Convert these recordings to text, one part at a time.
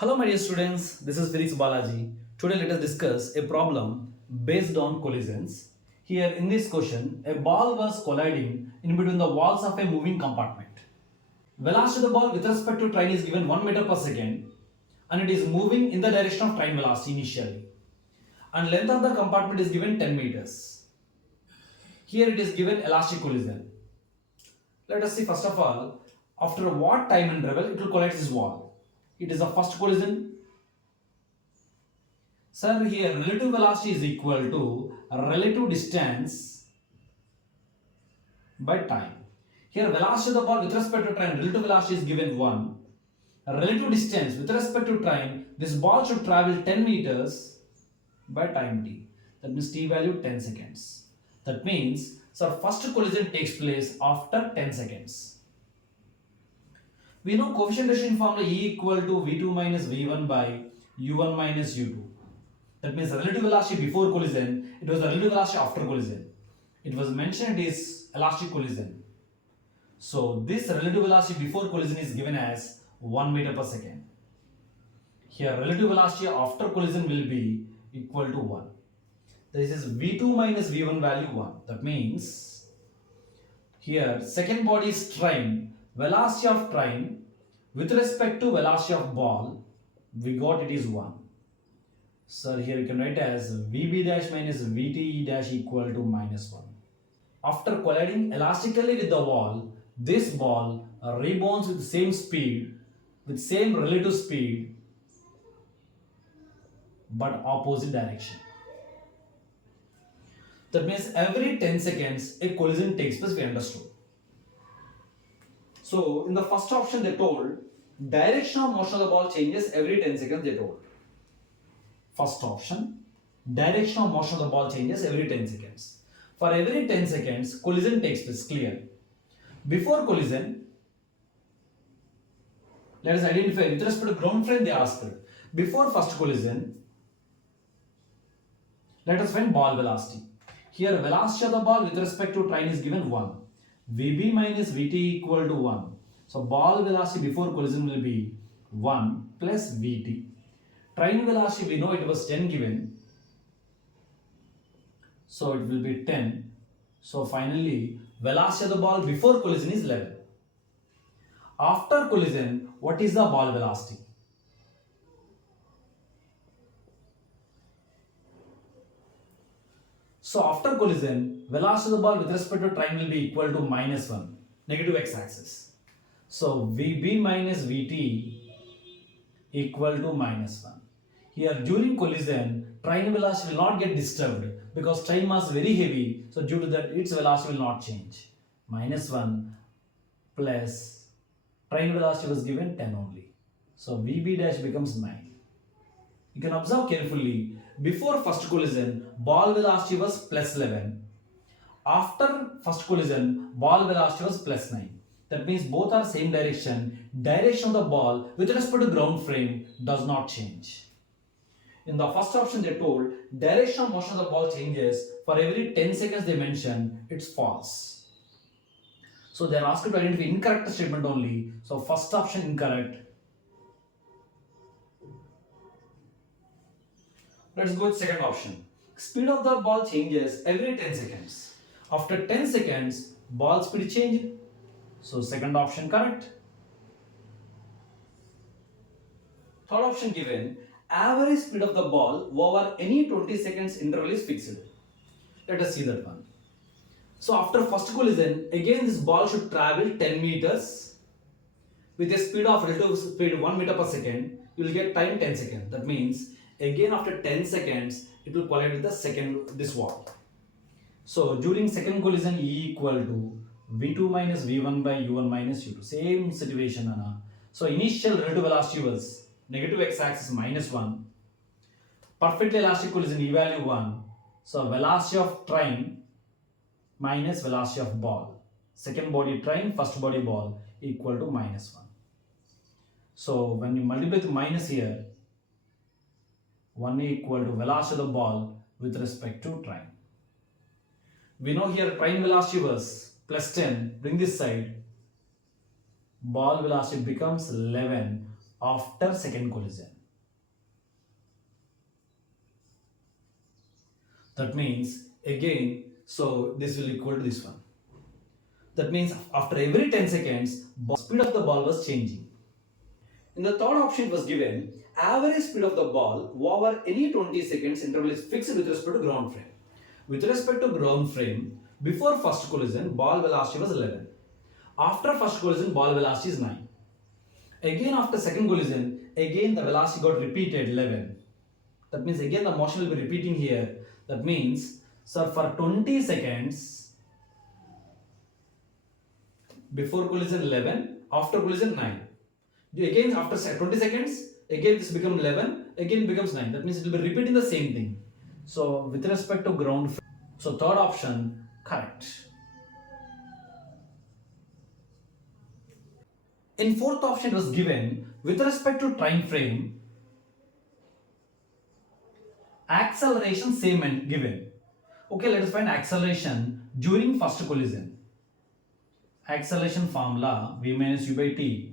Hello, my dear students. This is Felix Balaji. Today, let us discuss a problem based on collisions. Here, in this question, a ball was colliding in between the walls of a moving compartment. Velocity of the ball with respect to train is given 1 meter per second, and it is moving in the direction of train velocity initially. And length of the compartment is given 10 meters. Here, it is given elastic collision. Let us see first of all, after what time interval it will collide this wall. It is the first collision. Sir, here relative velocity is equal to relative distance by time. Here velocity of the ball with respect to time, relative velocity is given 1. Relative distance with respect to time, this ball should travel 10 meters by time t. That means t value 10 seconds. That means, sir, first collision takes place after 10 seconds. We know coefficient ratio formula E equal to V2 minus V1 by U1 minus U2. That means the relative velocity before collision, it was the relative velocity after collision. It was mentioned is elastic collision. So this relative velocity before collision is given as 1 meter per second. Here relative velocity after collision will be equal to 1. This is V2 minus V1 value 1. That means here second body is train, velocity of train with respect to velocity of ball, we got it is 1. So here you can write as Vb dash minus Vte dash equal to minus 1. After colliding elastically with the wall, this ball rebounds with same speed, with same relative speed, but opposite direction. That means every 10 seconds a collision takes place, we understood. So in the first option they told direction of motion of the ball changes every 10 seconds they told. First option, direction of motion of the ball changes every 10 seconds. For every 10 seconds, collision takes place, clear. Before collision, let us identify with respect to ground frame they asked. Before first collision, let us find ball velocity. Here velocity of the ball with respect to train is given 1. Vb minus Vt equal to 1. So ball velocity before collision will be 1 plus Vt. Train velocity we know it was 10 given. So it will be 10. So finally velocity of the ball before collision is 11. After collision, what is the ball velocity? So after collision, velocity of the ball with respect to train will be equal to minus 1, negative x-axis. So Vb minus Vt equal to minus 1. Here during collision, train velocity will not get disturbed because train mass is very heavy. So due to that, its velocity will not change. Minus 1 plus train velocity was given 10 only. So Vb dash becomes 9. You can observe carefully. Before first collision, ball velocity was plus 11. After first collision, ball velocity was plus 9. That means both are same direction. Direction of the ball with respect to ground frame does not change. In the first option they told direction of motion of the ball changes for every 10 seconds they mention, it's false. So they are asked to identify incorrect statement only. So first option incorrect. Let's go with second option. Speed of the ball changes every 10 seconds. After 10 seconds, ball speed changes. So second option correct. Third option given, average speed of the ball over any 20 seconds interval is fixed. Let us see that one. So after first collision, again this ball should travel 10 meters with a speed of relative speed 1 meter per second. You will get time 10 seconds. That means again after 10 seconds it will collide with this wall. So during second collision E equal to V2 minus V1 by U1 minus U2. Same situation, Anna. So initial relative velocity was negative x-axis minus 1. Perfectly elastic collision E value 1. So velocity of train minus velocity of ball. Second body train, first body ball equal to minus 1. So when you multiply with minus here, 1 equal to velocity of the ball with respect to train. We know here train velocity was plus 10, bring this side, ball velocity becomes 11 after second collision. That means again, so this will equal to this one. That means after every 10 seconds, speed of the ball was changing. In the third option it was given, average speed of the ball over any 20 seconds interval is fixed with respect to ground frame. With respect to ground frame, before first collision, ball velocity was 11. After first collision, ball velocity is 9. Again after second collision, again the velocity got repeated 11. That means again the motion will be repeating here. That means, so for 20 seconds, before collision 11, after collision 9. Again after 20 seconds, again this becomes 11, again becomes 9. That means it will be repeating the same thing. So with respect to ground frame, so third option correct. In fourth option it was given, with respect to time frame, acceleration same and given. Okay, let us find acceleration during first collision. Acceleration formula v minus u by t.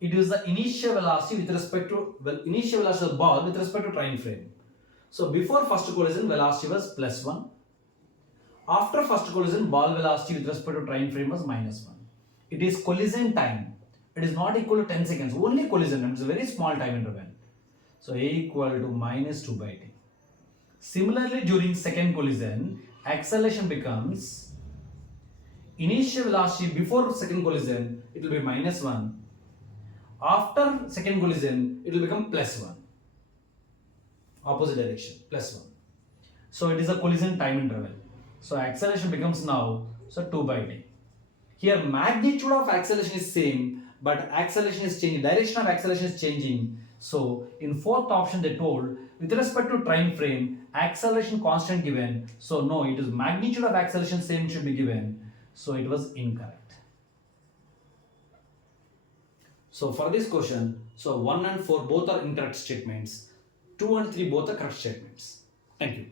It is the initial velocity with respect to initial velocity of the ball with respect to time frame. So before first collision velocity was plus 1. After first collision ball velocity with respect to time frame was minus 1. It is collision time. It is not equal to 10 seconds. Only collision. It is a very small time interval. So a equal to minus 2 by t. Similarly, during second collision, acceleration becomes initial velocity before second collision, it will be minus 1. After second collision, it will become plus 1. Opposite direction, plus 1. So it is a collision time interval. So acceleration becomes now, so 2 by t. Here magnitude of acceleration is same, but acceleration is changing, direction of acceleration is changing. So in fourth option they told, with respect to time frame, acceleration constant given. So no, it is magnitude of acceleration same should be given. So it was incorrect. So for this question, so 1 and 4 both are incorrect statements. 2 and 3 both are correct statements. Thank you.